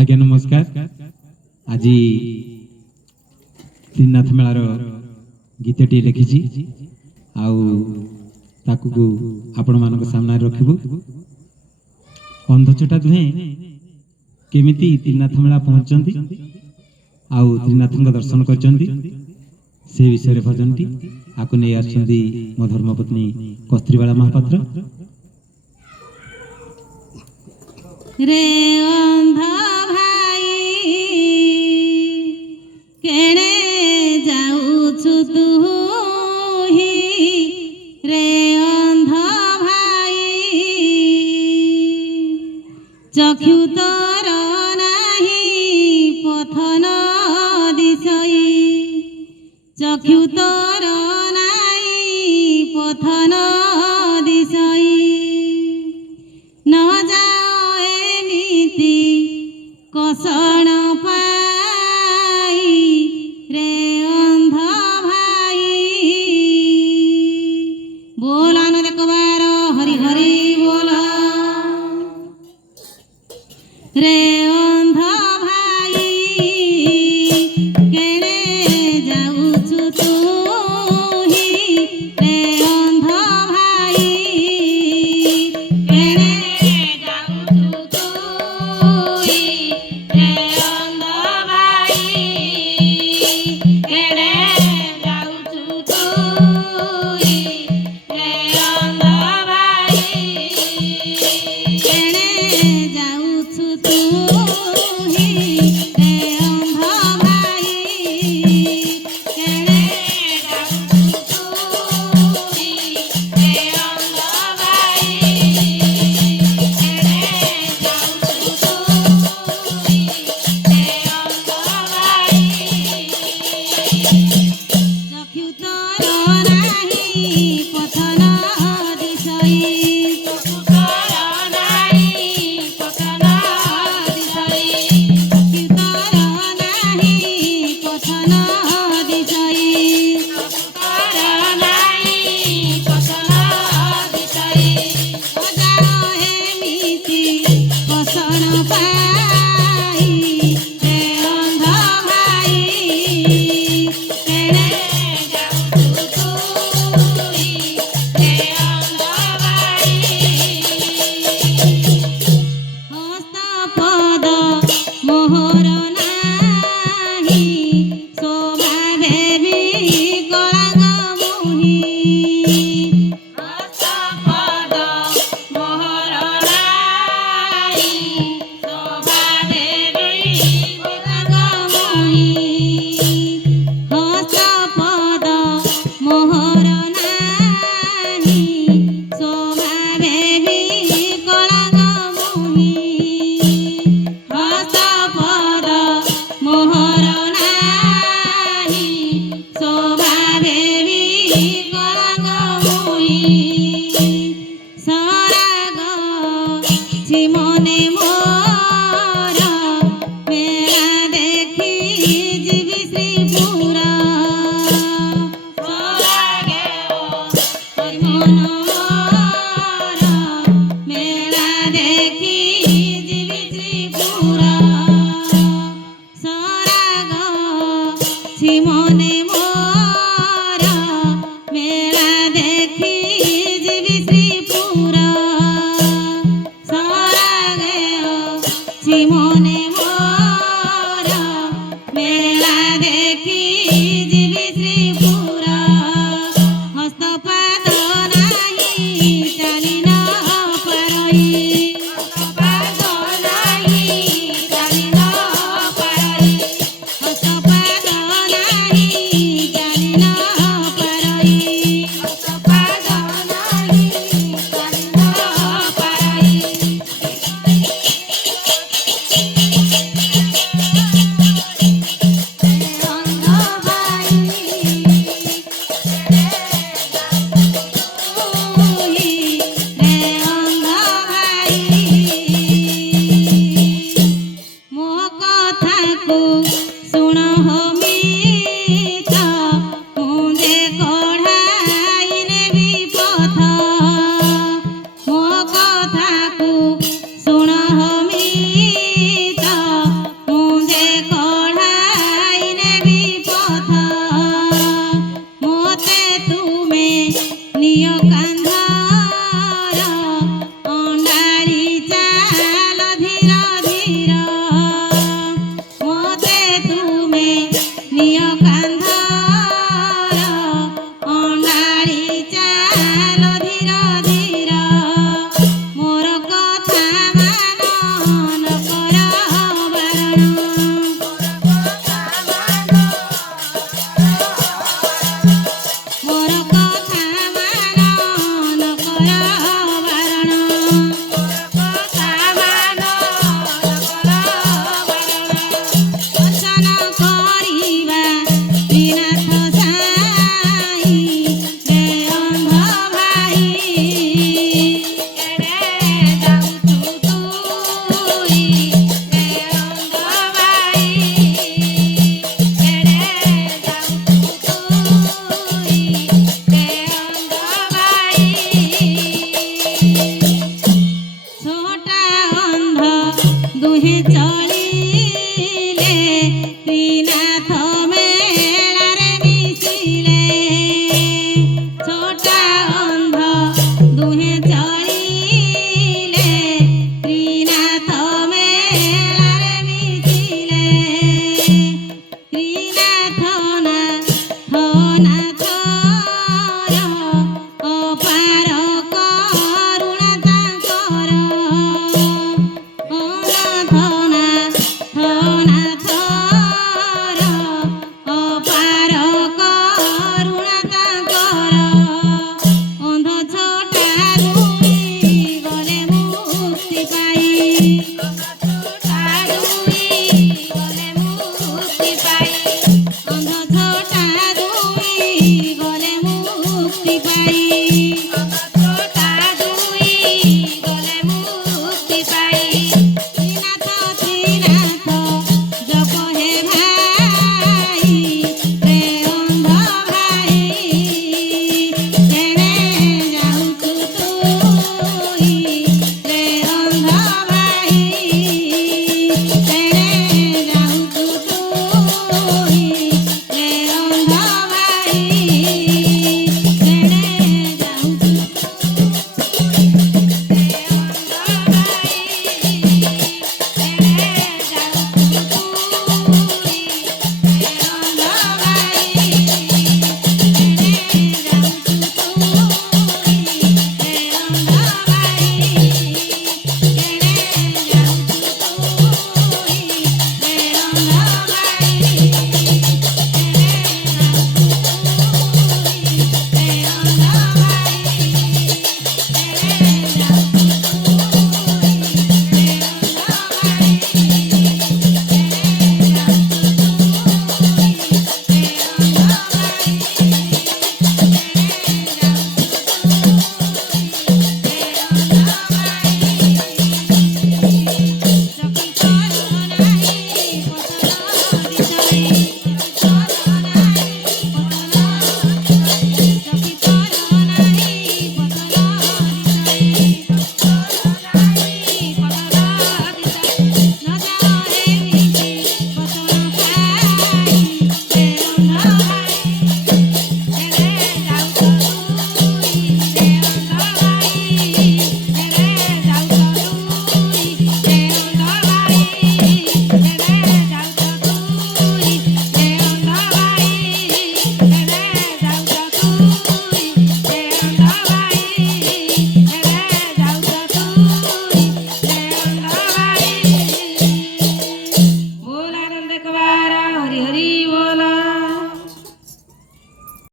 आज्ञा नमस्कार। आज त्रिनाथ मेलार गीतटी लिखी आपण मान सामने रखबू। अंधचटा दुहे केमिति त्रिनाथ मेला पहुंचती आउ त्रिनाथ दर्शन करचंती से विषय भजनटी आपको नहीं आसुंदी मो धर्मपत्नी कस्त्रीबाला महापात्र। रे अंध भाई केणे जाऊछु तू ही रे अंध भाई चक्षु तोर नाही पथन दिशई चक्षु तोर नाही पथन दिशई न जाओ एमिति कषण पाई रे अंध भाई। बोला न देखबार हरि हरि बोला रे अंध भाई केणे जाऊछु तू ही रे अंध भाई केणे जाऊछु तू ही रे अंध भाई केणे जाऊछु तू ही रे अंध भाई केणे जाऊछु तू ही रे अंध भाई केणे जाऊछु तू ही रे अंध भाई केणे जाऊछु तू ही रे अंध भाई चक्षु तोर नाही पथन दिशई चक्षु तोर नाही पथन दिशई चक्षु तोर नाही पथन दिशई चक्षु तोर नाही पथन दिशई अजानो हेमिति कषण पाई रे अंध भाई केणे जाऊछु तू ही रे अंध भाई हस्त पद मोहर नाही शोभा देवी कळंग मुही हस्त पद मोहर नाही शोभा देवी कळंग मुही हस्त पद मोहर नाही शोभा देवी कळंग मुही हस्त पद मोहर नाही शोभा देवी कळंग मुही सराग मने मोर मेला देखी जीवी श्रीपुर सरागे मन मोर मेला देखी जीवी श्रीपुर सराग मने मोर मेला देखी जीवी श्रीपुर सरागे मने मोर मेला देखी जीवी श्रीपुर हस्तपाद नाही चाली न पारई हस्तपाद नाही चाली न पारई हस्तपाद नाही चाली न पारई हस्तपाद नाही चाली न पारई ଦୁହେଁ ଚଳିଲେ ତ୍ରିନାଥ ମେଳାରେ ମିଶିଲେ ଛୋଟା ଅନ୍ଧ ଦୁହେଁ ଚଳିଲେ ତ୍ରିନାଥ ମେଳାରେ ମିଶିଲେ ତ୍ରିନାଥ ନାଥର ଅପାର କରୁଣା ତାଙ୍କର ଅନାଥ ନାଥ